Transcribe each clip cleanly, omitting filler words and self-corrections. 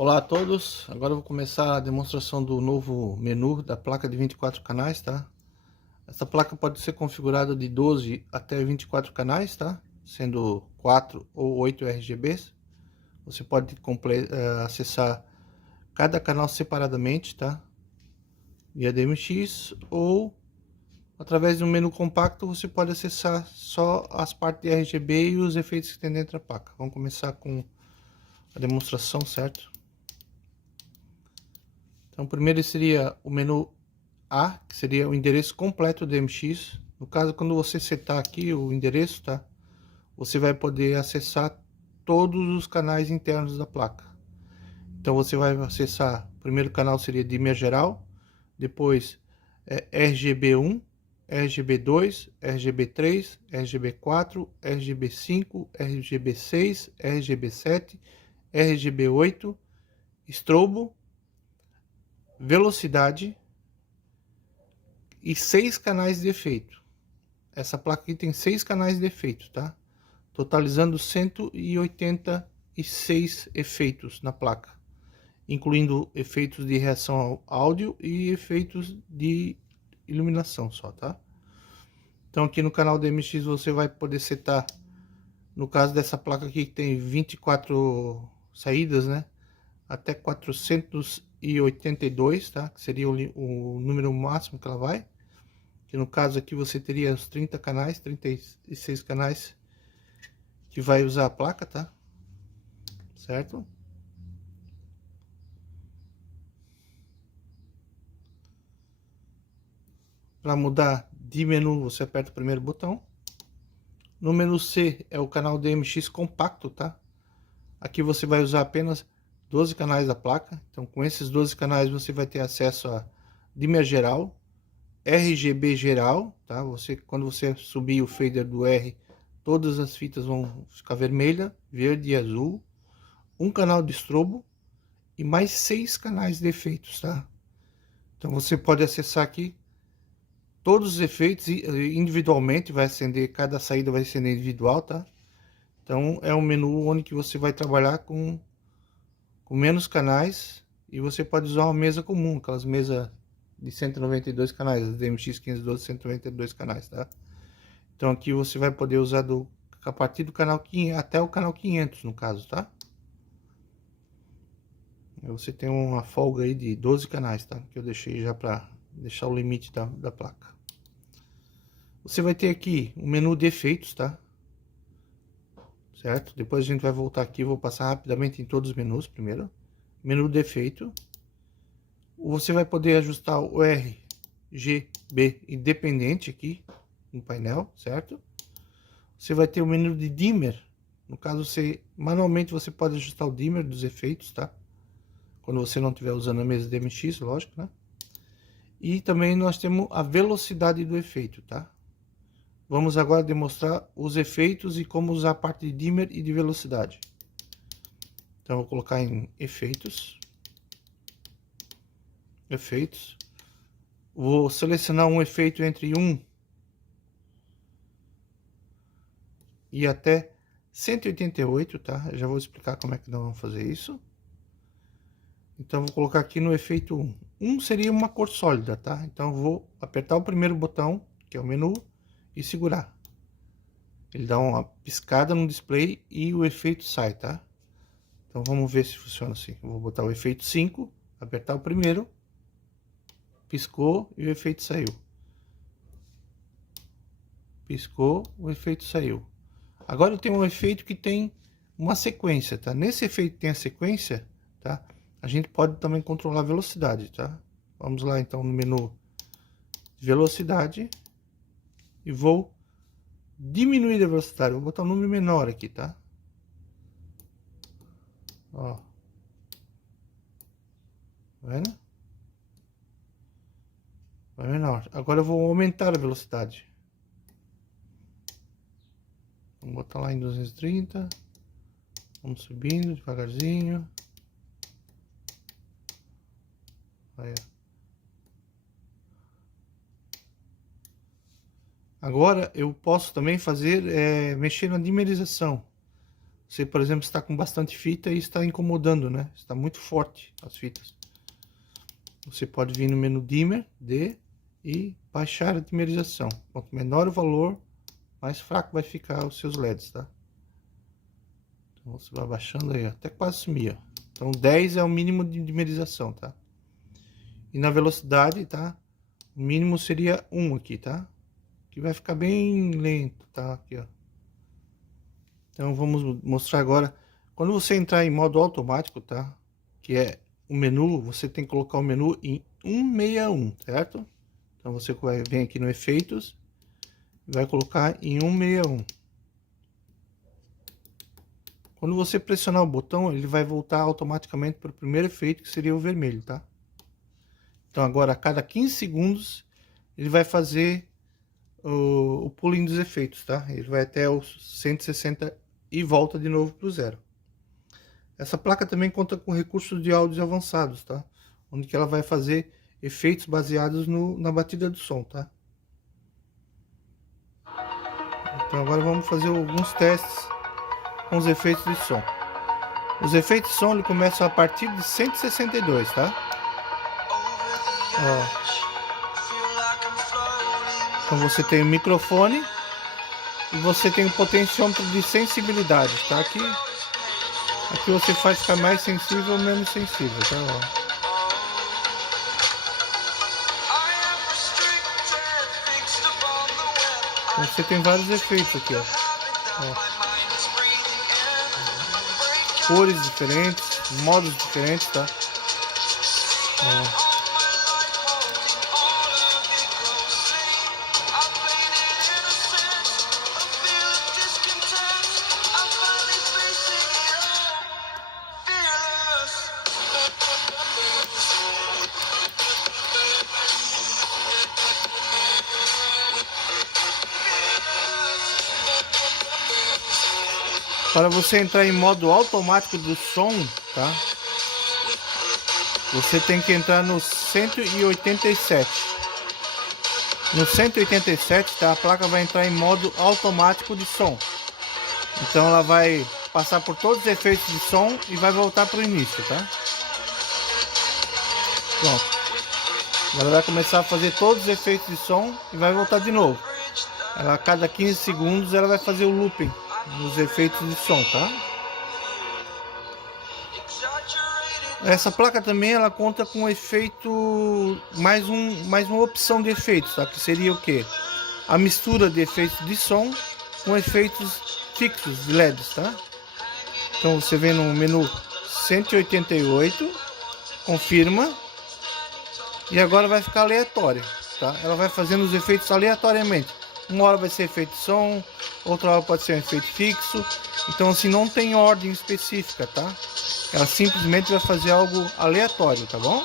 Olá a todos, agora eu vou começar a demonstração do novo menu da placa de 24 canais, tá? Essa placa pode ser configurada de 12 até 24 canais, tá? Sendo 4 ou 8 RGBs. Você pode acessar cada canal separadamente, tá? Via DMX, ou através de um menu compacto você pode acessar só as partes de RGB e os efeitos que tem dentro da placa. Vamos começar com a demonstração, certo? Então, primeiro seria o menu A, que seria o endereço completo do MX. No caso, quando você setar aqui o endereço, tá? Você vai poder acessar todos os canais internos da placa. Então, você vai acessar, o primeiro canal seria dimmer geral, depois RGB1, RGB2, RGB3, RGB4, RGB5, RGB6, RGB7, RGB8, estrobo, velocidade e 6 canais de efeito. Essa placa aqui tem 6 canais de efeito, tá? Totalizando 186 efeitos na placa, incluindo efeitos de reação ao áudio e efeitos de iluminação só, tá? Então aqui no canal DMX você vai poder setar, no caso dessa placa aqui que tem 24 saídas, né? Até 482, tá? Que seria o número máximo que ela vai. Que no caso aqui você teria os 30 canais, 36 canais que vai usar a placa, tá? Certo? Para mudar de menu, você aperta o primeiro botão. No menu C é o canal DMX compacto, tá? Aqui você vai usar apenas 12 canais da placa. Então com esses 12 canais você vai ter acesso a dimmer geral, RGB geral, tá? Quando você subir o fader do R, todas as fitas vão ficar vermelha, verde e azul. Um canal de estrobo e mais 6 canais de efeitos, tá? Então você pode acessar aqui todos os efeitos individualmente, vai acender, cada saída vai acender individual, tá? Então é um menu onde você vai trabalhar com menos canais e você pode usar uma mesa comum, aquelas mesas de 192 canais, as DMX 512 192 canais, tá? Então aqui você vai poder usar a partir do canal 500 até o canal 500 no caso, tá? Você tem uma folga aí de 12 canais, tá? Que eu deixei já para deixar o limite da placa. Você vai ter aqui um menu de efeitos, tá? Certo? Depois a gente vai voltar aqui, vou passar rapidamente em todos os menus primeiro. Menu de efeito. Você vai poder ajustar o RGB independente aqui no painel, certo? Você vai ter o menu de dimmer. No caso, manualmente você pode ajustar o dimmer dos efeitos, tá? Quando você não estiver usando a mesa DMX, lógico, né? E também nós temos a velocidade do efeito, tá? Vamos agora demonstrar os efeitos e como usar a parte de dimmer e de velocidade. Então, vou colocar em efeitos. Efeitos. Vou selecionar um efeito entre 1 e até 188, tá? Eu já vou explicar como é que nós vamos fazer isso. Então, vou colocar aqui no efeito 1. 1 seria uma cor sólida, tá? Então, vou apertar o primeiro botão, que é o menu, e segurar. Ele dá uma piscada no display e o efeito sai, tá? Então, vamos ver se funciona assim. Eu vou botar o efeito 5, apertar o primeiro, piscou e o efeito saiu. Piscou, o efeito saiu. Agora eu tenho um efeito que tem uma sequência, tá? Nesse efeito que tem a sequência, tá? A gente pode também controlar a velocidade, tá? Vamos lá então no menu velocidade e vou diminuir a velocidade. Vou botar um número menor aqui, tá? Ó. Tá vendo? Vai menor. Agora eu vou aumentar a velocidade. Vamos botar lá em 230. Vamos subindo devagarzinho. Aí. Agora eu posso também fazer, mexer na dimerização. Você, por exemplo, está com bastante fita e está incomodando, né? Está muito forte as fitas. Você pode vir no menu dimmer e baixar a dimerização. Quanto menor o valor, mais fraco vai ficar os seus LEDs, tá? Então você vai baixando aí, até quase sumir, ó. Então 10 é o mínimo de dimerização, tá? E na velocidade, tá? O mínimo seria 1 aqui, tá? Que vai ficar bem lento, tá? Aqui, ó. Então vamos mostrar agora. Quando você entrar em modo automático, tá? Que é o menu, você tem que colocar o menu em 161, certo? Então você vai vir aqui no efeitos, vai colocar em 161. Quando você pressionar o botão, ele vai voltar automaticamente para o primeiro efeito, que seria o vermelho, tá? Então agora a cada 15 segundos ele vai fazer o pulinho dos efeitos, tá? Ele vai até os 160 e volta de novo para o zero. Essa placa também conta com recursos de áudio avançados, tá? Onde que ela vai fazer efeitos baseados na batida do som, tá? Então agora vamos fazer alguns testes com os efeitos de som. Os efeitos de som ele começam a partir de 162, tá? Ó. Então você tem o microfone e você tem o potenciômetro de sensibilidade, tá? Aqui você faz ficar mais sensível ou menos sensível, tá? Ó. Então você tem vários efeitos aqui, ó. Cores diferentes, modos diferentes, tá? Ó. Para você entrar em modo automático do som, tá? Você tem que entrar no 187. No 187, tá? A placa vai entrar em modo automático de som. Então ela vai passar por todos os efeitos de som e vai voltar para o início, tá? Pronto. Ela vai começar a fazer todos os efeitos de som e vai voltar de novo. Ela, a cada 15 segundos ela vai fazer o looping nos efeitos de som, tá? Essa placa também ela conta com efeito, mais uma opção de efeitos, tá? Que seria o que? A mistura de efeitos de som com efeitos fixos de LEDs, tá? Então você vem no menu 188, confirma, e agora vai ficar aleatório, tá? Ela vai fazendo os efeitos aleatoriamente. Uma hora vai ser efeito de som, outra hora pode ser um efeito fixo. Então assim, não tem ordem específica, tá? Ela simplesmente vai fazer algo aleatório, tá bom?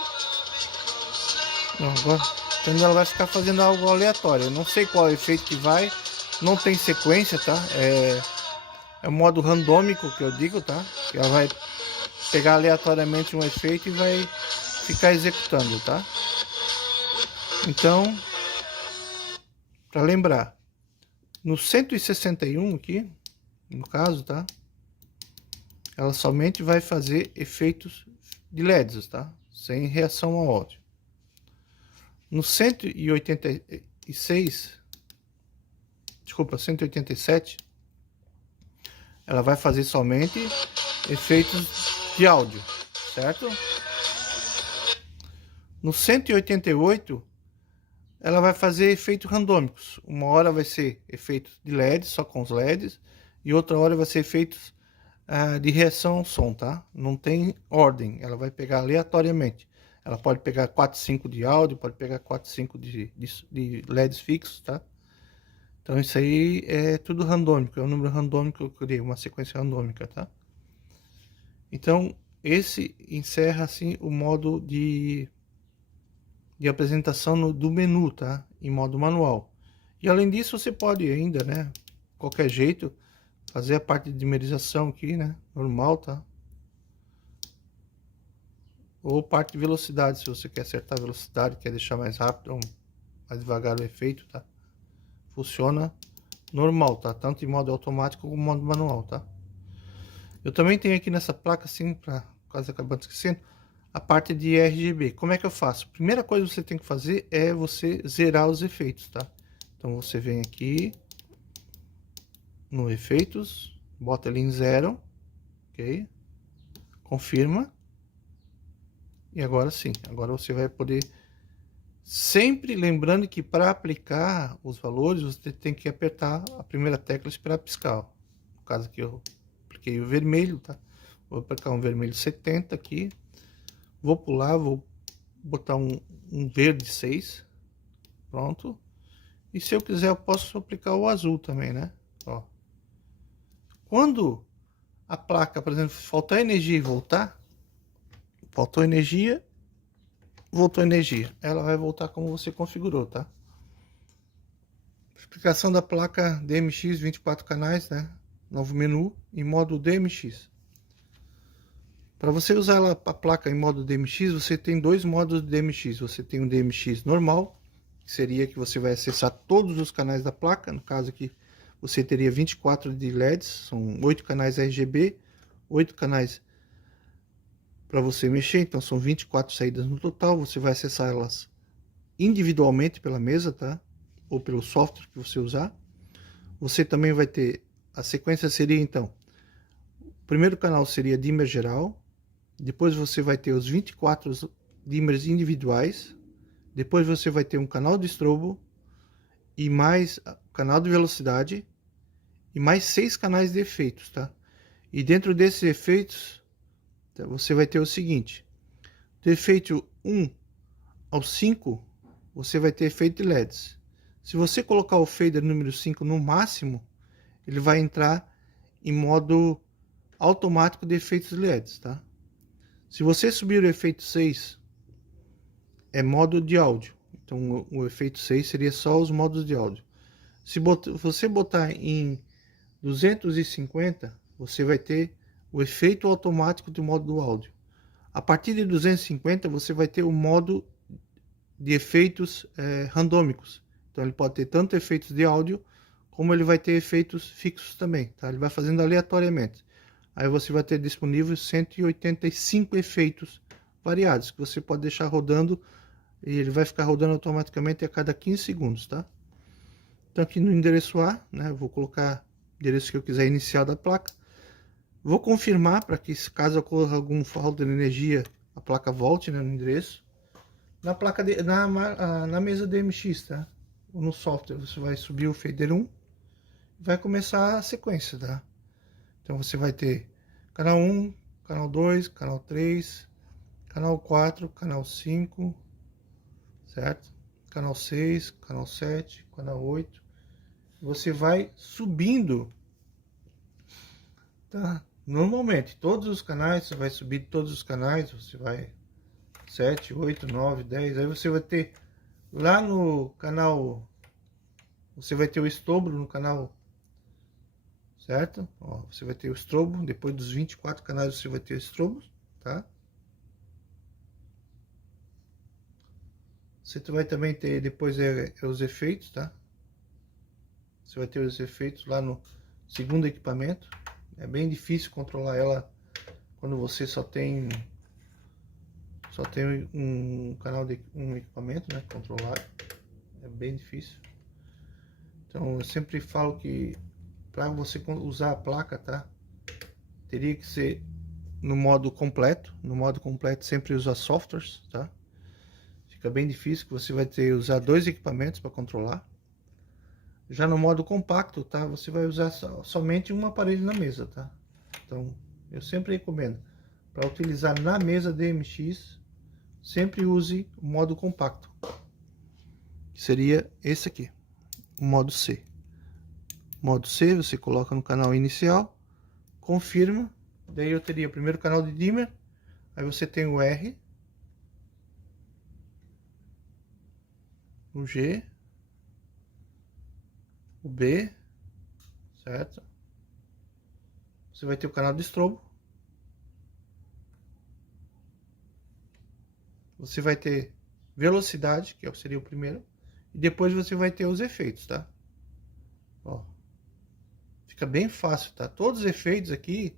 Agora, então ela vai ficar fazendo algo aleatório. Eu não sei qual é o efeito que vai, não tem sequência, tá? É o modo randômico que eu digo, tá? Ela vai pegar aleatoriamente um efeito e vai ficar executando, tá? Então, para lembrar, no 161 aqui, no caso, tá? Ela somente vai fazer efeitos de LEDs, tá? Sem reação ao áudio. No 186, desculpa, 187, ela vai fazer somente efeitos de áudio, certo? No 188, ela vai fazer efeitos randômicos. Uma hora vai ser efeitos de LED, só com os LEDs, e outra hora vai ser efeitos de reação ao som, tá? Não tem ordem, ela vai pegar aleatoriamente. Ela pode pegar 4, 5 de áudio, pode pegar 4, 5 de LEDs fixos, tá? Então isso aí é tudo randômico, é um número randômico que eu criei, uma sequência randômica, tá? Então esse encerra assim o modo de apresentação do menu, tá? Em modo manual. E além disso você pode ainda, né? Qualquer jeito, fazer a parte de dimerização aqui, né? Normal, tá? Ou parte de velocidade, se você quer acertar a velocidade, quer deixar mais rápido ou mais devagar o efeito, tá? Funciona normal, tá? Tanto em modo automático como modo manual, tá? Eu também tenho aqui nessa placa, assim, para quase acabando esquecendo, a parte de RGB. Como é que eu faço? Primeira coisa que você tem que fazer é você zerar os efeitos, tá? Então você vem aqui no efeitos, bota ele em 0, ok? Confirma. E agora sim, agora você vai poder, sempre lembrando que para aplicar os valores, você tem que apertar a primeira tecla e esperar piscar. Ó. No caso aqui eu apliquei o vermelho, tá? Vou aplicar um vermelho 70 aqui. Vou pular, vou botar um verde 6. Pronto. E se eu quiser, eu posso aplicar o azul também, né? Ó. Quando a placa, por exemplo, faltar energia e voltar, faltou energia, voltou energia. Ela vai voltar como você configurou, tá? Explicação da placa DMX 24 canais, né? Novo menu em modo DMX. Para você usar a placa em modo DMX, você tem dois modos de DMX. Você tem um DMX normal, que seria que você vai acessar todos os canais da placa. No caso aqui, você teria 24 de LEDs, são 8 canais RGB, 8 canais para você mexer, então são 24 saídas no total. Você vai acessar elas individualmente pela mesa, tá? Ou pelo software que você usar. Você também vai ter, a sequência seria então, o primeiro canal seria dimmer geral, depois você vai ter os 24 dimmers individuais, depois você vai ter um canal de estrobo, e mais canal de velocidade, e mais 6 canais de efeitos, tá? E dentro desses efeitos, você vai ter o seguinte, do efeito 1 ao 5, você vai ter efeito de LEDs. Se você colocar o fader número 5 no máximo, ele vai entrar em modo automático de efeitos LEDs, tá? Se você subir o efeito 6, é modo de áudio. Então o efeito 6 seria só os modos de áudio. Se você botar em 250, você vai ter o efeito automático do modo do áudio. A partir de 250, você vai ter o modo de efeitos randômicos. Então ele pode ter tanto efeitos de áudio, como ele vai ter efeitos fixos também, tá? Ele vai fazendo aleatoriamente. Aí você vai ter disponível 185 efeitos variados, que você pode deixar rodando, e ele vai ficar rodando automaticamente a cada 15 segundos, tá? Então aqui no endereço A, né, eu vou colocar o endereço que eu quiser inicial da placa. Vou confirmar para que, caso ocorra algum falta de energia, a placa volte, né, no endereço. Na placa na mesa DMX, tá? Ou no software, você vai subir o fader 1 e vai começar a sequência, tá? Então você vai ter canal 1, canal 2, canal 3, canal 4, canal 5, certo? Canal 6, canal 7, canal 8. Você vai subindo, tá? Normalmente, todos os canais, você vai subir todos os canais, você vai 7, 8, 9, 10, aí você vai ter lá no canal, você vai ter o estrobo no canal, certo? Ó, você vai ter o estrobo, depois dos 24 canais você vai ter o estrobo, tá? Você vai também ter, depois os efeitos, tá? Você vai ter os efeitos lá no segundo equipamento. É bem difícil controlar ela quando você só tem um canal de um equipamento, né? Controlar é bem difícil. Então eu sempre falo que para você usar a placa, tá? Teria que ser no modo completo. No modo completo sempre usar softwares, tá? Fica bem difícil, que você vai ter que usar dois equipamentos para controlar. Já no modo compacto, tá? Você vai usar somente um aparelho na mesa, tá? Então, eu sempre recomendo, para utilizar na mesa DMX, sempre use o modo compacto, que seria esse aqui, o modo C. Modo C, você coloca no canal inicial, confirma, daí eu teria o primeiro canal de dimmer, aí você tem o R, o G, o B, certo? Você vai ter o canal de estrobo, você vai ter velocidade, que seria o primeiro, e depois você vai ter os efeitos, tá? Ó, fica bem fácil, tá? Todos os efeitos aqui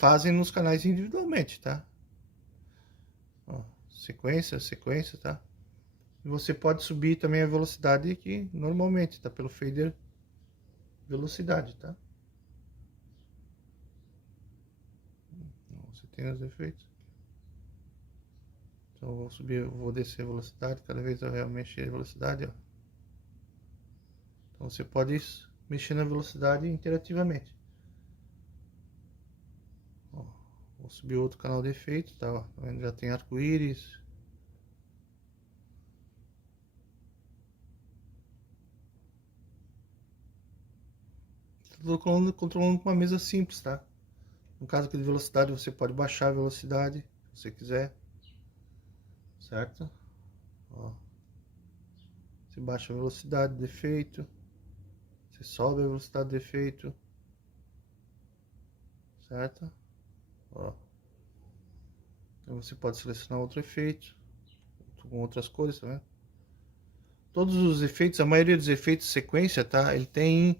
fazem nos canais individualmente, tá? Ó, sequência, sequência, tá? E você pode subir também a velocidade aqui normalmente, tá? Pelo fader velocidade, tá? Você tem os efeitos. Então eu vou subir, eu vou descer a velocidade, cada vez eu mexer a velocidade, ó. Então você pode mexer na velocidade interativamente. Ó, vou subir outro canal de efeito, tá? Ó, já tem arco-íris. Estou controlando com uma mesa simples, tá? No caso aqui de velocidade, você pode baixar a velocidade, se você quiser. Certo? Ó. Você baixa a velocidade de efeito. Você sobe a velocidade de efeito. Certo? Ó. Então você pode selecionar outro efeito com outras cores, tá vendo? Todos os efeitos, a maioria dos efeitos sequência, tá? Ele tem